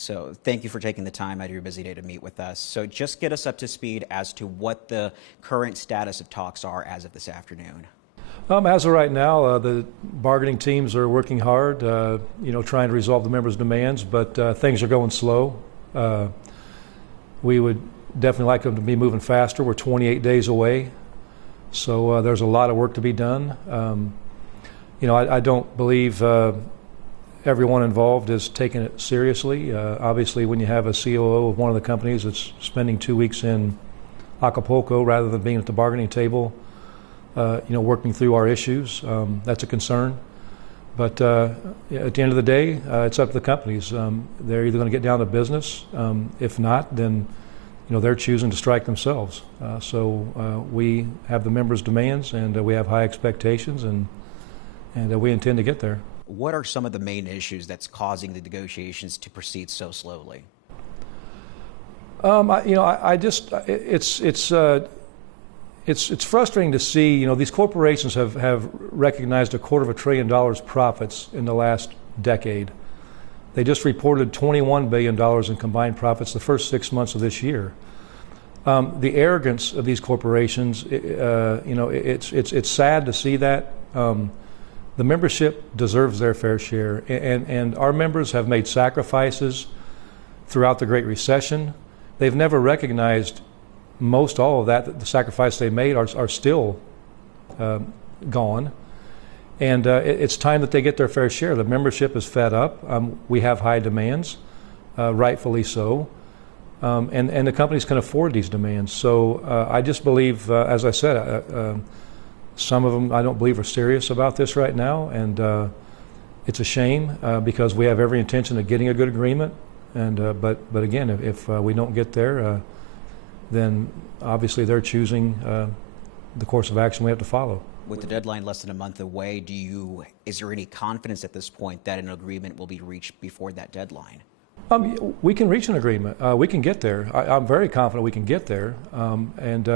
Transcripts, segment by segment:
So thank you for taking the time out of your busy day to meet with us. So just get us up to speed as to what the current status of talks are as of this afternoon. As of right now, the bargaining teams are working hard, trying to resolve the members' demands, but things are going slow. We would definitely like them to be moving faster. We're 28 days away, so there's a lot of work to be done. I don't believe everyone involved is taking it seriously. Obviously, when you have a COO of one of the companies that's spending 2 weeks in Acapulco rather than being at the bargaining table, working through our issues, that's a concern. But at the end of the day, it's up to the companies. They're either going to get down to business. If not, then they're choosing to strike themselves. So we have the members' demands, and we have high expectations, and we intend to get there. What are some of the main issues that's causing the negotiations to proceed so slowly? It's frustrating to see. These corporations have recognized $250 billion profits in the last decade. They just reported $21 billion in combined profits the first 6 months of this year. The arrogance of these corporations, it's sad to see that. The membership deserves their fair share, and our members have made sacrifices throughout the Great Recession. They've never recognized most all of that the sacrifice they made are still gone. And it's time that they get their fair share. The membership is fed up. We have high demands, rightfully so. And the companies can afford these demands. So I just believe, as I said, some of them I don't believe are serious about this right now. And it's a shame because we have every intention of getting a good agreement. And but again, if we don't get there, then obviously they're choosing the course of action we have to follow. With the deadline less than a month away, is there any confidence at this point that an agreement will be reached before that deadline? We can reach an agreement. We can get there. I'm very confident we can get there, and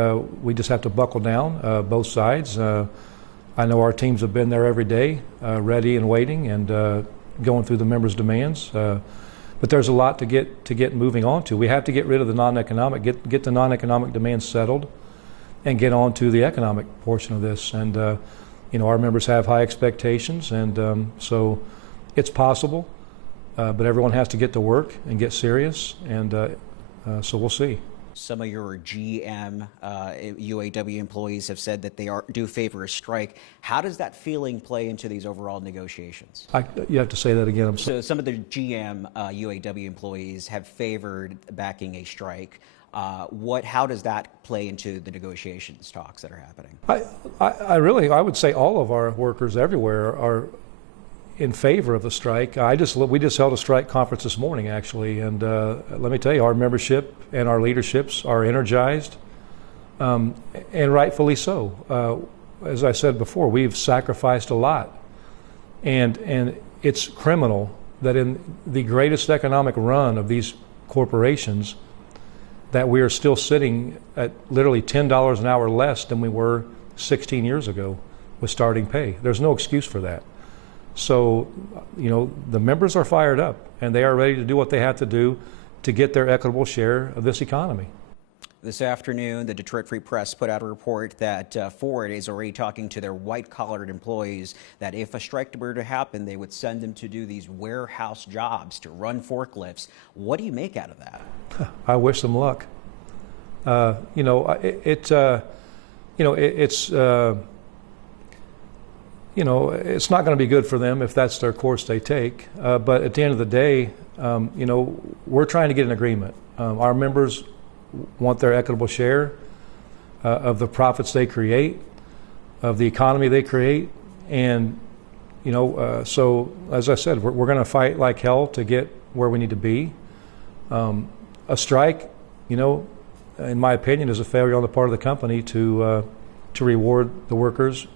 we just have to buckle down, both sides. I know our teams have been there every day, ready and waiting, and going through the members' demands. But there's a lot to get moving on to. We have to get rid of the non-economic, get the non-economic demands settled, and get on to the economic portion of this. And our members have high expectations, and so it's possible. But everyone has to get to work and get serious, and so we'll see. Some of your GM UAW employees have said that they do favor a strike. How does that feeling play into these overall negotiations? You have to say that again. So some of the GM UAW employees have favored backing a strike. How does that play into the negotiations talks that are happening? I would say all of our workers everywhere are in favor of the strike. We just held a strike conference this morning, actually, and let me tell you, our membership and our leaderships are energized, and rightfully so. As I said before, we've sacrificed a lot, and it's criminal that in the greatest economic run of these corporations that we are still sitting at literally $10 an hour less than we were 16 years ago with starting pay. There's no excuse for that. So, the members are fired up, and they are ready to do what they have to do to get their equitable share of this economy. This afternoon, the Detroit Free Press put out a report that Ford is already talking to their white-collared employees that if a strike were to happen, they would send them to do these warehouse jobs, to run forklifts. What do you make out of that? I wish them luck. It's not going to be good for them if that's their course they take. But at the end of the day, we're trying to get an agreement. Our members want their equitable share of the profits they create, of the economy they create. And, so as I said, we're going to fight like hell to get where we need to be. A strike, in my opinion, is a failure on the part of the company to reward the workers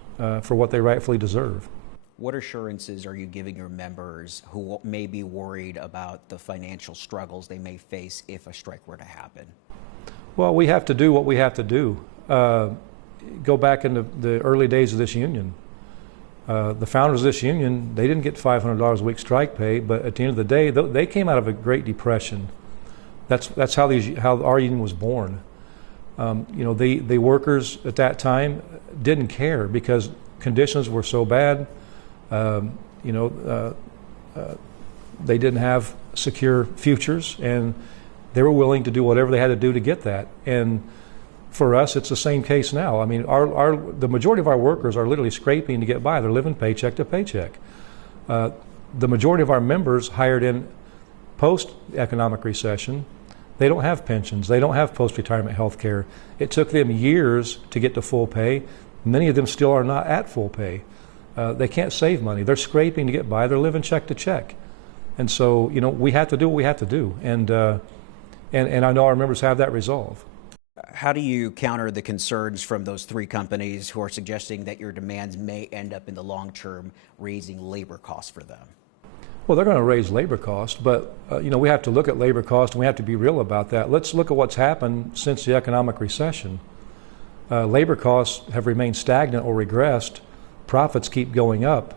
for what they rightfully deserve. What assurances are you giving your members who may be worried about the financial struggles they may face if a strike were to happen? Well, we have to do what we have to do. Go back into the early days of this union. The founders of this union, they didn't get $500 a week strike pay, but at the end of the day, they came out of a Great Depression. That's how our union was born. The workers at that time didn't care because conditions were so bad. They didn't have secure futures, and they were willing to do whatever they had to do to get that. And for us, it's the same case now. I mean, the majority of our workers are literally scraping to get by. They're living paycheck to paycheck. The majority of our members hired in post-economic recession, they don't have pensions. They don't have post-retirement health care. It took them years to get to full pay. Many of them still are not at full pay. They can't save money. They're scraping to get by. They're living check to check. And so, we have to do what we have to do. And I know our members have that resolve. How do you counter the concerns from those three companies who are suggesting that your demands may end up in the long term raising labor costs for them? Well, they're going to raise labor costs, but we have to look at labor costs and we have to be real about that. Let's look at what's happened since the economic recession. Labor costs have remained stagnant or regressed. Profits keep going up.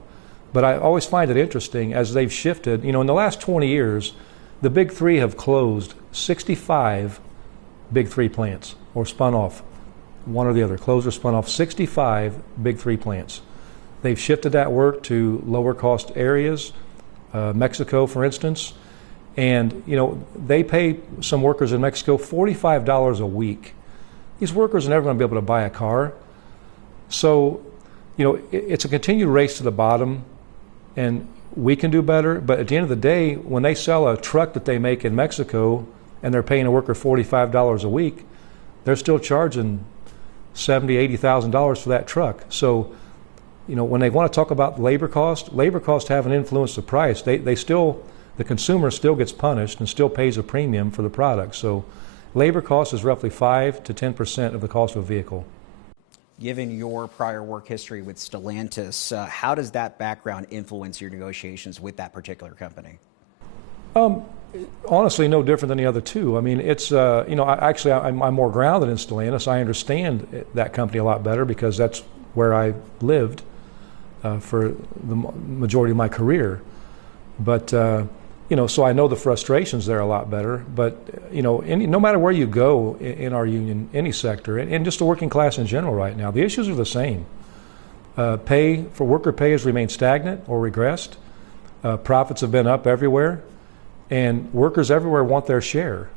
But I always find it interesting as they've shifted. In the last 20 years, the big three have closed 65 big three plants or spun off, one or the other, closed or spun off 65 big three plants. They've shifted that work to lower cost areas, Mexico, for instance, and they pay some workers in Mexico $45 a week. These workers are never going to be able to buy a car. So, it's a continued race to the bottom, and we can do better. But at the end of the day, when they sell a truck that they make in Mexico and they're paying a worker $45 a week, they're still charging $70,000, $80,000 for that truck. So, when they want to talk about labor costs haven't influenced the price. The consumer still gets punished and still pays a premium for the product. So labor cost is roughly 5 to 10% of the cost of a vehicle. Given your prior work history with Stellantis, how does that background influence your negotiations with that particular company? Honestly, no different than the other two. I mean, it's, I'm more grounded in Stellantis. I understand that company a lot better because that's where I lived for the majority of my career. But, so I know the frustrations there a lot better. But, no matter where you go in our union, any sector, and just the working class in general right now, the issues are the same. Pay for worker pay has remained stagnant or regressed. Profits have been up everywhere. And workers everywhere want their share.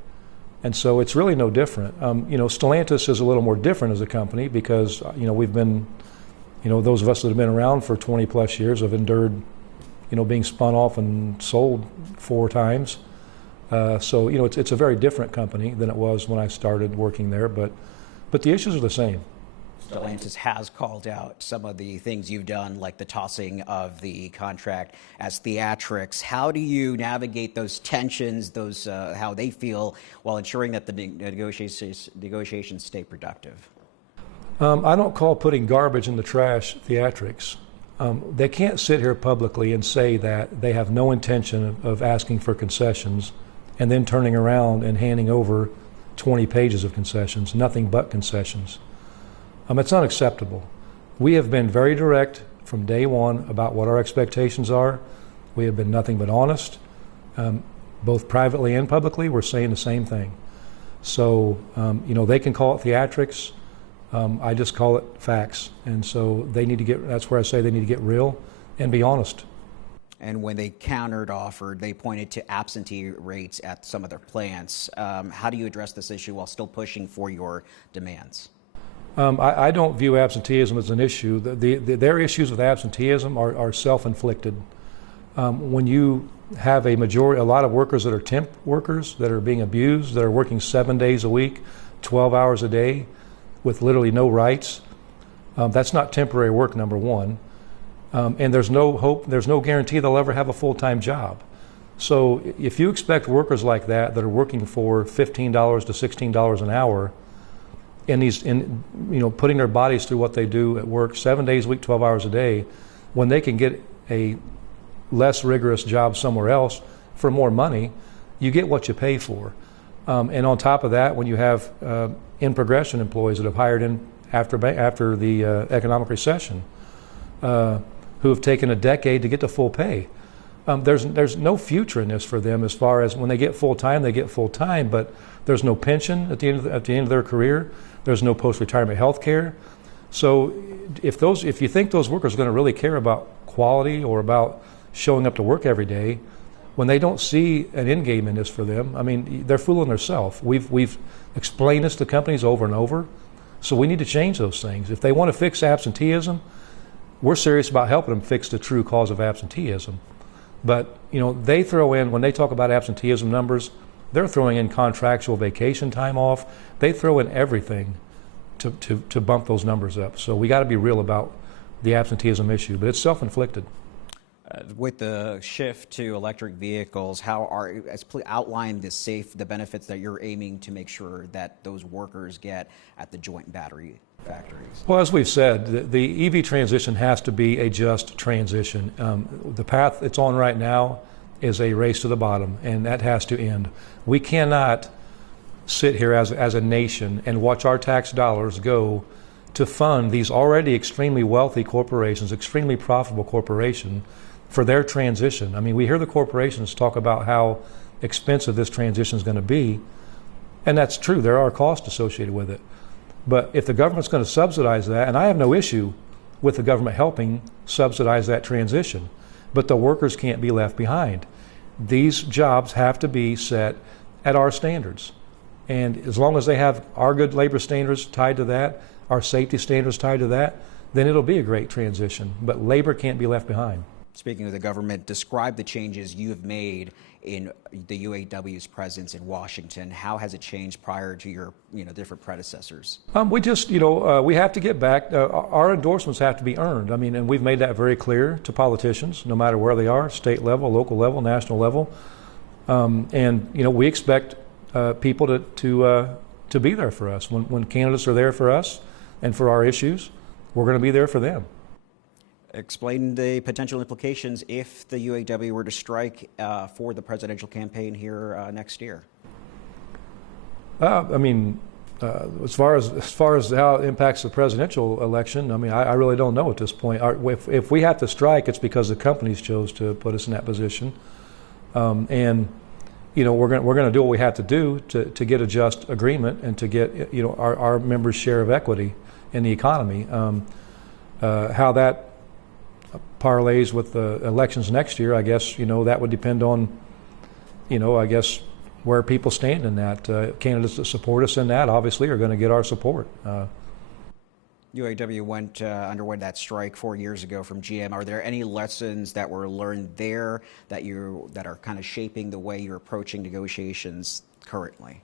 And so it's really no different. Stellantis is a little more different as a company because, we've been, those of us that have been around for 20 plus years have endured, being spun off and sold 4 times. So, it's a very different company than it was when I started working there, but the issues are the same. Stellantis has called out some of the things you've done, like the tossing of the contract as theatrics. How do you navigate those tensions, how they feel, while ensuring that the negotiations stay productive? I don't call putting garbage in the trash theatrics. They can't sit here publicly and say that they have no intention of asking for concessions and then turning around and handing over 20 pages of concessions, nothing but concessions. It's unacceptable. We have been very direct from day one about what our expectations are. We have been nothing but honest. Both privately and publicly, we're saying the same thing. So, they can call it theatrics. I just call it facts. And so that's where I say they need to get real and be honest. And when they countered-offered, they pointed to absentee rates at some of their plants. How do you address this issue while still pushing for your demands? I don't view absenteeism as an issue. Their issues with absenteeism are self-inflicted. When you have a lot of workers that are temp workers that are being abused, that are working 7 days a week, 12 hours a day, with literally no rights, that's not temporary work, number one. And there's no hope, there's no guarantee they'll ever have a full-time job. So if you expect workers like that are working for $15 to $16 an hour, putting their bodies through what they do at work 7 days a week, 12 hours a day, when they can get a less rigorous job somewhere else for more money, you get what you pay for. And on top of that, when you have in progression employees that have hired in after the economic recession, who have taken a decade to get to full pay. There's no future in this for them as far as when they get full time, they get full time, but there's no pension at the end of their career. There's no post-retirement health care. So if you think those workers are going to really care about quality or about showing up to work every day, when they don't see an end game in this for them, I mean, they're fooling themselves. We've explained this to companies over and over, so we need to change those things. If they want to fix absenteeism, we're serious about helping them fix the true cause of absenteeism. But they throw in, when they talk about absenteeism numbers, they're throwing in contractual vacation time off. They throw in everything to bump those numbers up. So we got to be real about the absenteeism issue, but it's self-inflicted. With the shift to electric vehicles, outline the benefits that you're aiming to make sure that those workers get at the joint battery factories? Well, as we've said, the EV transition has to be a just transition. The path it's on right now is a race to the bottom, and that has to end. We cannot sit here as a nation and watch our tax dollars go to fund these already extremely wealthy corporations, extremely profitable corporations, for their transition. I mean, we hear the corporations talk about how expensive this transition is going to be, and that's true. There are costs associated with it. But if the government's going to subsidize that, and I have no issue with the government helping subsidize that transition, but the workers can't be left behind. These jobs have to be set at our standards. And as long as they have our good labor standards tied to that, our safety standards tied to that, then it'll be a great transition. But labor can't be left behind. Speaking of the government, describe the changes you have made in the UAW's presence in Washington. How has it changed prior to your different predecessors? We just, we have to get back. Our endorsements have to be earned. I mean, and we've made that very clear to politicians, no matter where they are, state level, local level, national level. And we expect people to be there for us. When candidates are there for us and for our issues, we're going to be there for them. Explain the potential implications if the UAW were to strike for the presidential campaign here next year. As far as how it impacts the presidential election, I mean, I really don't know at this point. If we have to strike, it's because the companies chose to put us in that position, and we're going to do what we have to do to get a just agreement and to get our members' share of equity in the economy. How that parlays with the elections next year, I guess, that would depend on, I guess, where people stand in that. Candidates that support us in that obviously are going to get our support. UAW underwent that strike 4 years ago from GM. Are there any lessons that were learned there that are kind of shaping the way you're approaching negotiations currently?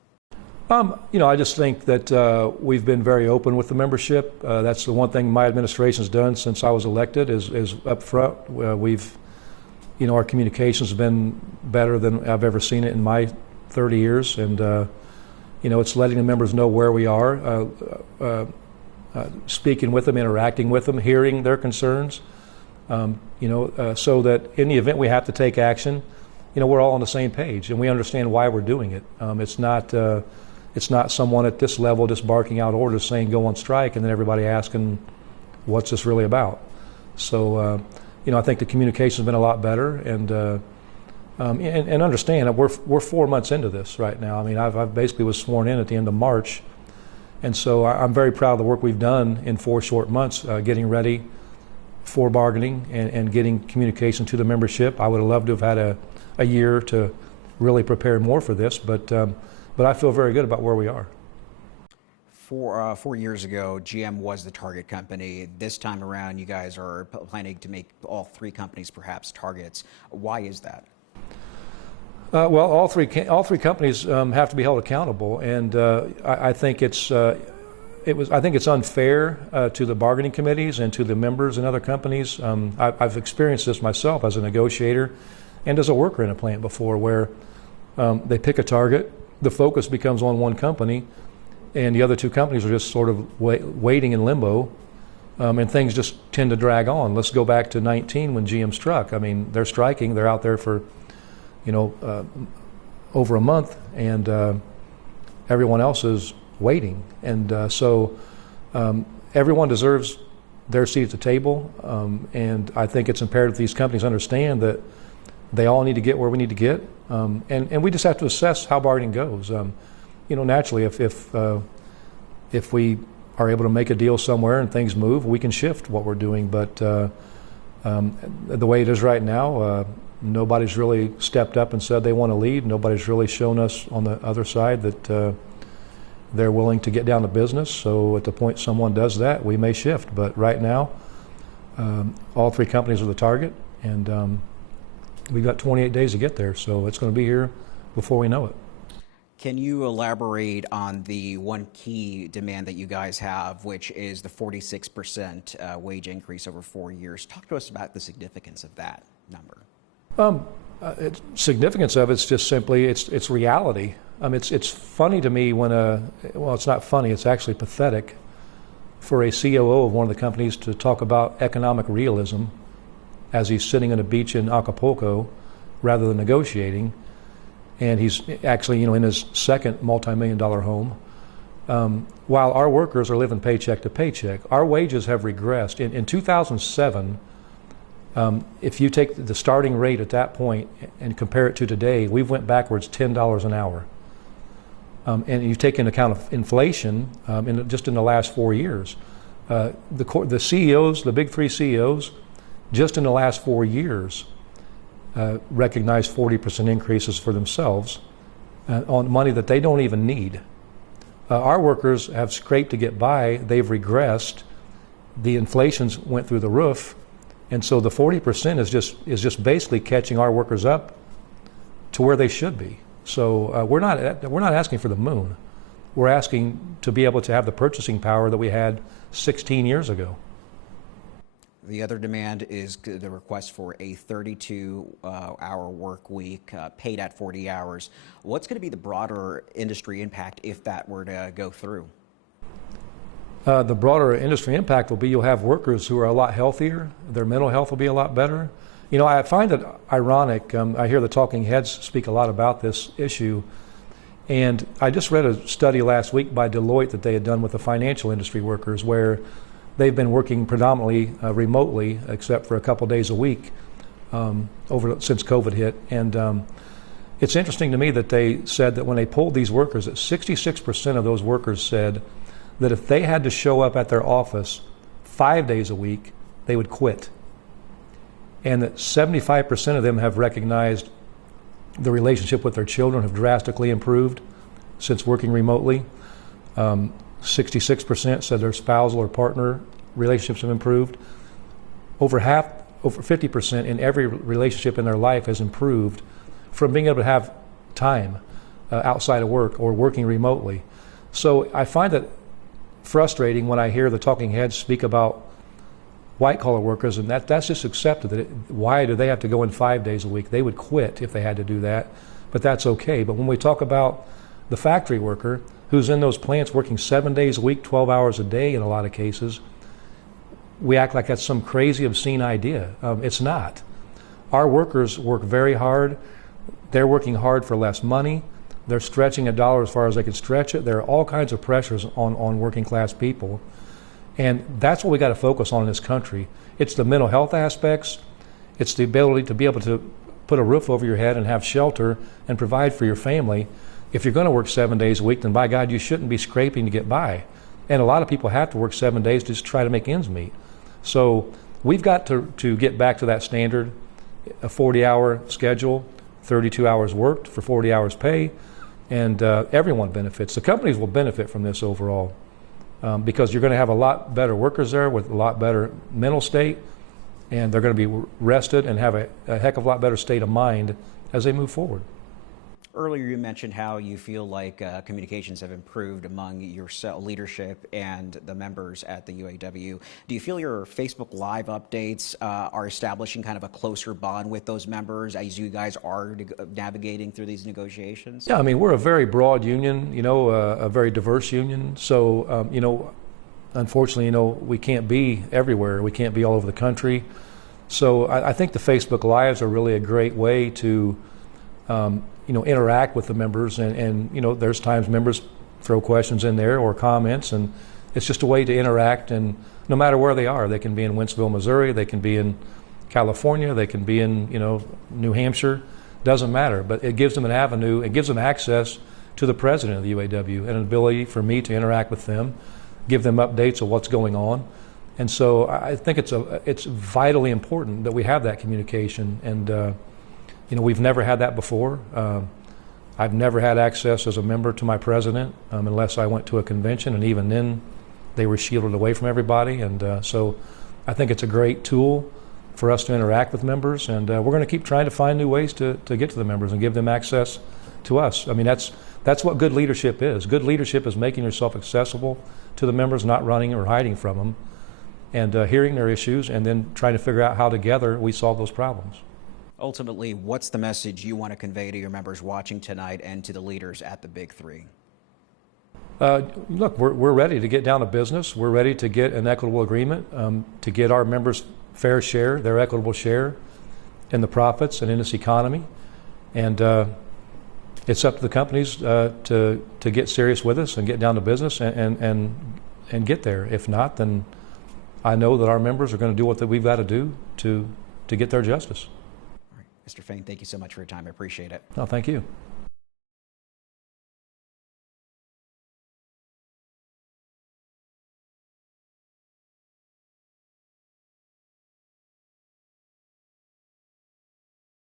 I just think that we've been very open with the membership. That's the one thing my administration's done since I was elected is up front. Our communications have been better than I've ever seen it in my 30 years, and it's letting the members know where we are, speaking with them, interacting with them, hearing their concerns, so that in the event we have to take action, we're all on the same page and we understand why we're doing it. It's not someone at this level just barking out orders saying go on strike and then everybody asking what's this really about. So, I think the communication's been a lot better, and understand that we're 4 months into this right now. I mean, I've basically was sworn in at the end of March, and so I'm very proud of the work we've done in 4 short months, getting ready for bargaining and getting communication to the membership. I would have loved to have had a year to really prepare more for this, but I feel very good about where we are. 4 years ago, GM was the target company. This time around, you guys are planning to make all 3 companies perhaps targets. Why is that? Well, all three companies have to be held accountable, and I think it's unfair to the bargaining committees and to the members in other companies. I've experienced this myself as a negotiator and as a worker in a plant before, where they pick a target. The focus becomes on one company, and the other 2 companies are just sort of waiting in limbo, and things just tend to drag on. Let's go back to 19 when GM struck. I mean, they're striking. They're out there for, over a month, and everyone else is waiting. And so everyone deserves their seat at the table, and I think it's imperative these companies understand that they all need to get where we need to get, and we just have to assess how bargaining goes. Naturally, if we are able to make a deal somewhere and things move, we can shift what we're doing. But the way it is right now, nobody's really stepped up and said they want to leave. Nobody's really shown us on the other side that they're willing to get down to business. So at the point someone does that, we may shift. But right now, all three companies are the target, and we've got 28 days to get there. So it's going to be here before we know it. Can you elaborate on the one key demand that you guys have, which is the 46% wage increase over 4 years? Talk to us about the significance of that number. Significance of it's just simply it's reality. It's funny to me when well, it's not funny. It's actually pathetic for a COO of one of the companies to talk about economic realism as he's sitting on a beach in Acapulco rather than negotiating. And he's actually, in his second multi-million-dollar home, while our workers are living paycheck to paycheck. Our wages have regressed. In 2007, if you take the starting rate at that point and compare it to today, we've went backwards $10 an hour. And you take into account of inflation just in the last 4 years. The CEOs, the big three CEOs, just in the last 4 years, recognize 40% increases for themselves on money that they don't even need. Our workers have scraped to get by. They've regressed. The inflation's went through the roof, and so the 40% is just basically catching our workers up to where they should be. So we're not asking for the moon. We're asking to be able to have the purchasing power that we had 16 years ago. The other demand is the request for a 32-hour work week, paid at 40 hours. What's going to be the broader industry impact if that were to go through? The broader industry impact will be you'll have workers who are a lot healthier. Their mental health will be a lot better. I find it ironic. I hear the talking heads speak a lot about this issue. And I just read a study last week by Deloitte that they had done with the financial industry workers where they've been working predominantly remotely, except for a couple days a week since COVID hit. And it's interesting to me that they said that when they polled these workers, that 66% of those workers said that if they had to show up at their office 5 days a week, they would quit. And that 75% of them have recognized the relationship with their children have drastically improved since working remotely. 66% said their spousal or partner relationships have improved. Over 50% in every relationship in their life has improved from being able to have time outside of work or working remotely. So I find it frustrating when I hear the talking heads speak about white-collar workers, and that's just accepted. Why do they have to go in 5 days a week? They would quit if they had to do that, but that's okay. But when we talk about the factory worker who's in those plants working 7 days a week, 12 hours a day in a lot of cases, we act like that's some crazy, obscene idea. It's not. Our workers work very hard. They're working hard for less money. They're stretching a dollar as far as they can stretch it. There are all kinds of pressures on working class people. And that's what we got to focus on in this country. It's the mental health aspects. It's the ability to be able to put a roof over your head and have shelter and provide for your family. If you're going to work 7 days a week, then by God, you shouldn't be scraping to get by. And a lot of people have to work 7 days to just try to make ends meet. So we've got to get back to that standard, a 40-hour schedule, 32 hours worked for 40 hours pay, and everyone benefits. The companies will benefit from this overall because you're going to have a lot better workers there with a lot better mental state, and they're going to be rested and have a heck of a lot better state of mind as they move forward. Earlier you mentioned how you feel like communications have improved among your leadership and the members at the UAW. Do you feel your Facebook Live updates are establishing kind of a closer bond with those members as you guys are navigating through these negotiations? Yeah, I mean, we're a very broad union, a very diverse union. So, unfortunately, we can't be everywhere. We can't be all over the country. So I think the Facebook Lives are really a great way to interact with the members, and there's times members throw questions in there or comments, and it's just a way to interact and no matter where they are. They can be in Wentzville, Missouri. They can be in California. They can be in, New Hampshire. Doesn't matter. But it gives them an avenue. It gives them access to the president of the UAW and an ability for me to interact with them, give them updates of what's going on. And so I think it's vitally important that we have that communication. And we've never had that before. I've never had access as a member to my president unless I went to a convention, and even then they were shielded away from everybody. And so I think it's a great tool for us to interact with members, and we're going to keep trying to find new ways to get to the members and give them access to us. I mean, that's what good leadership is. Good leadership is making yourself accessible to the members, not running or hiding from them, and hearing their issues, and then trying to figure out how together we solve those problems. Ultimately, what's the message you want to convey to your members watching tonight and to the leaders at the Big Three? Look, we're ready to get down to business. We're ready to get an equitable agreement, to get our members' fair share, their equitable share in the profits and in this economy. And it's up to the companies to get serious with us and get down to business and get there. If not, then I know that our members are going to do what we've got to do to get their justice. All right. Mr. Fain, thank you so much for your time. I appreciate it. No, thank you.